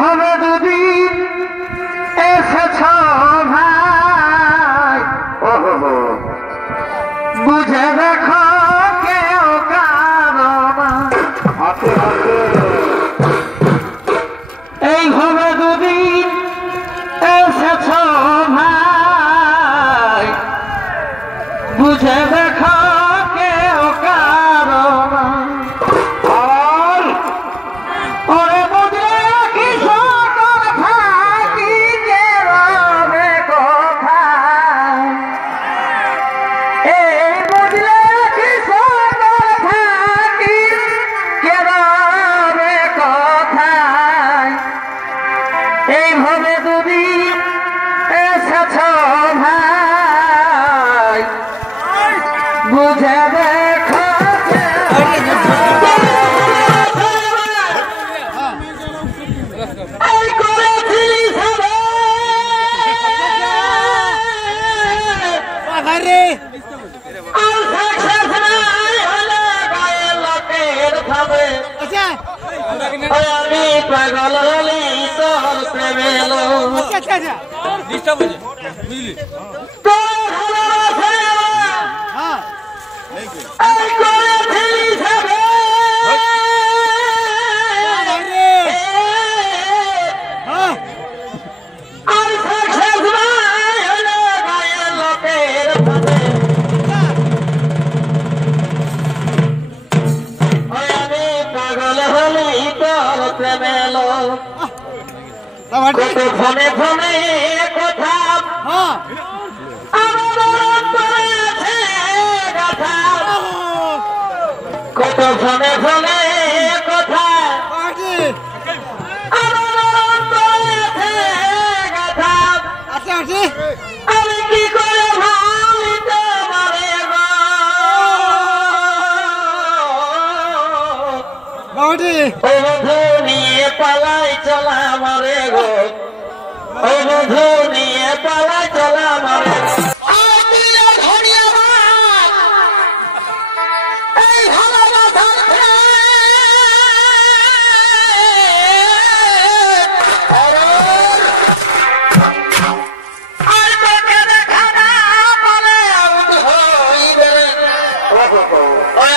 হবে দুদিন এসেছ ভাই, বুঝে দেখো কেউ কারো না। এই হবে দুদিন এসেছ ভাই, বুঝে দেখো কেউ কারো না। ওরে বুঝলে কি সকল থাকি যে রবে কোথায়, এই বুঝলে কি সকল থাকি যে রবে কোথায়। এইভাবে দুদিন এসেছ ভাই, বুঝে দেখো আমি পাগল হলি তোর প্রেমে লো। ফোনে ফোনে কথা কত ফোনে ফোনে কথা আমি কি করে ভাবি তোমারে গো নিয়ে পালাই চলা মারে গো, ও বধু নিয়ে পালাই চলা মারে।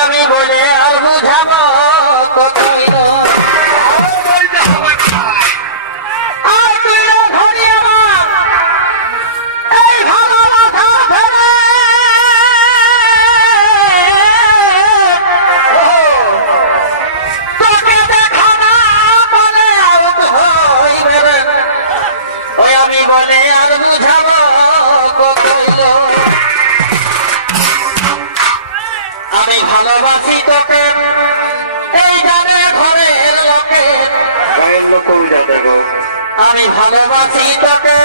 আমি বলে আর বুঝাবো বলে আর বুঝাবো আমি ভালোবাসি তোকে এই জানে ঘরের লোকে, আমি ভালোবাসি তোকে